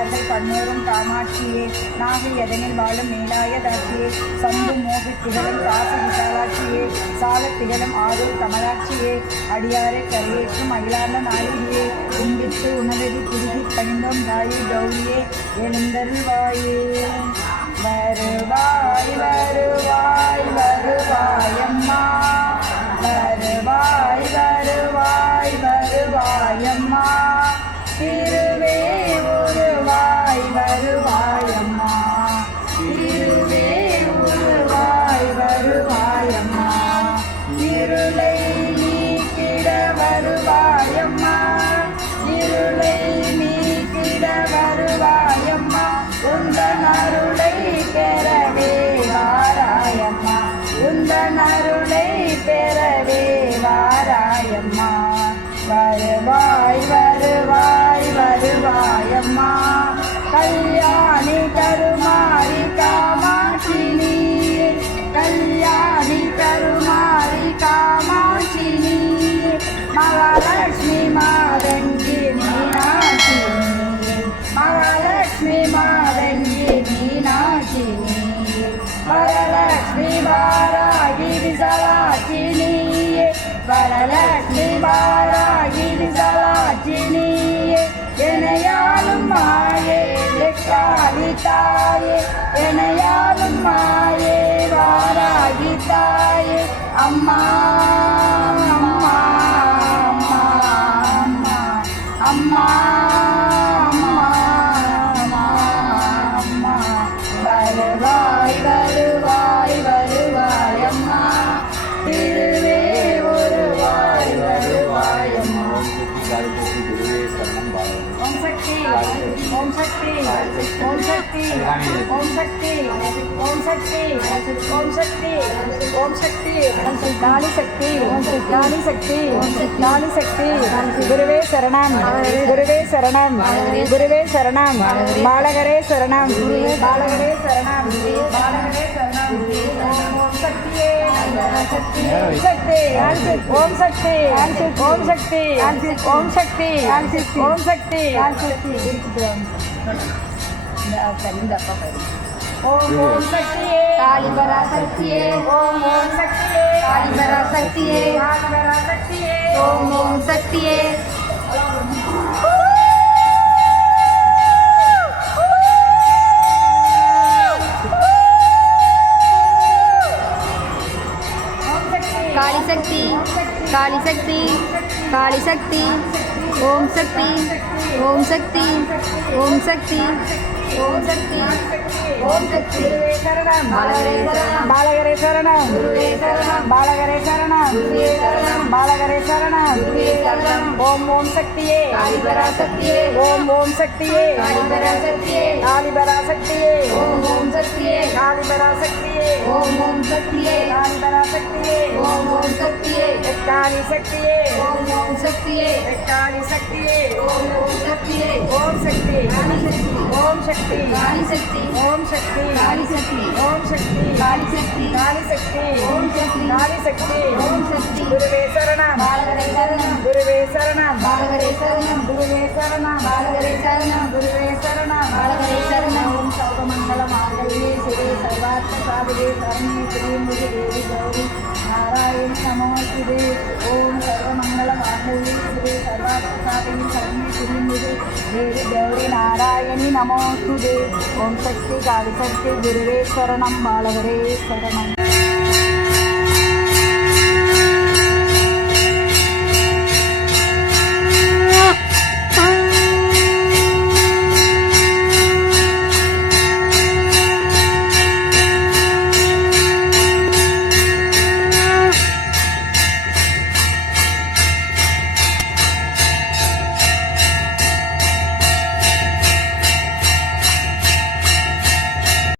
காமாட்சியே. நாகை எதனில் வாழும் நீலாய தாட்சியே சந்து மோகி திகழும் காச விசாலாட்சியே. சால திகழும் ஆரூர் கமலாட்சியே. அடியாரை கரையேற்றும் அகிலார்ந்த நாளிகையே கும்பிட்டு உணவெறி திருகி பணிந்தோம் தாயே கௌரியே. எழுந்தருள்வாயே. அருளை பெறவே வாராயம்மா. உந்தன் அருளை பெறவே வாராயம்மா. வருவாய் வரலட்சுமி வாராகி விசலாட்சி நீ எனையாலும் மாயே காளி தாயே. எனையாலும் மாயே வாராகி தாயே. அம்மா அம்மா அம்மா அம்மா அம்மா. ஓம் சக்தி ஓம் சக்தி ஓம் சக்தி ஓம் சக்தி ஓம் சக்தி ஓம் சக்தி காளி சக்தி காளி சக்தி காளி சக்தி குருவே சரணம் குருவே சரணம் குருவே சரணம் பாலகரே சரணம் பாலகரே சரணம் பாலகரே சரணம் ஓம் சக்தி ஓம் சக்தி ஓம் சக்தி ஓம் சக்தி ஓம் சக்தி ஓம் ஓம் சக்தியே காளிபரா சக்தியே ஓம் ஓம் சக்தியே காளிபரா சக்தியே காலிபரா சக்தியே ஓம் ஓம் சக்தியே ஓம் காளி சக்தி காளி சக்தி ஓம் சக்தி ஓம் சக்தி ஓம் சக்தி ஓம் சக்தி. ஓம் சக்தி பாலகரே சரணம். பாலகரே சரணம். பாலகரே சரணம். ஓம் ஓம் சக்தியே. காளிபரா சக்தியே ஓம் ஓம் சக்தியே. காளிபரா சக்தியே காலிபரா சக்தியே ஓம் ஓம் சக்தியே காலிபரா சக்தியே. ஓம் ஓம் சக்தியே. காலிபரா சக்தியே. ஓம் ஓம் சக்தியே. காளி சக்தியே. ஓம் ஓம் சக்தியே. காளி சக்தியே. ஓம் ஓம் சக்தியே. ஓம் சக்தி. காளி சக்தி. ஓம் சக்தி. காளி சக்தி. ஓம் சக்தி. காளி சக்தி. ஓம் சக்தி. காளி சக்தி. காளி சக்தி. ஓம் சக்தி. காளி சக்தி. ஓம் சக்தி. குருவே சரணம். பாலகரே சரணம். குருவே சரணம். பாலகரே சரணம். குருவே சரணம். பாலகரே சரணம். குருவே சரணம். பாலகரே சரணம். சாதிகே சரண்யே ஸ்ரீமுகி தேவி கௌரி. நாராயணி நமோஸ்துதே ஓம் சர்வமங்கல மாண்டவி சிவே சர்வார்த்த சாதிகே சரண்யே தேவி கௌரி நாராயணி நமோஸ்துதே. ஓம் சக்தி காளி சக்தி குருவே சரணம் பாலகரே சரணம்.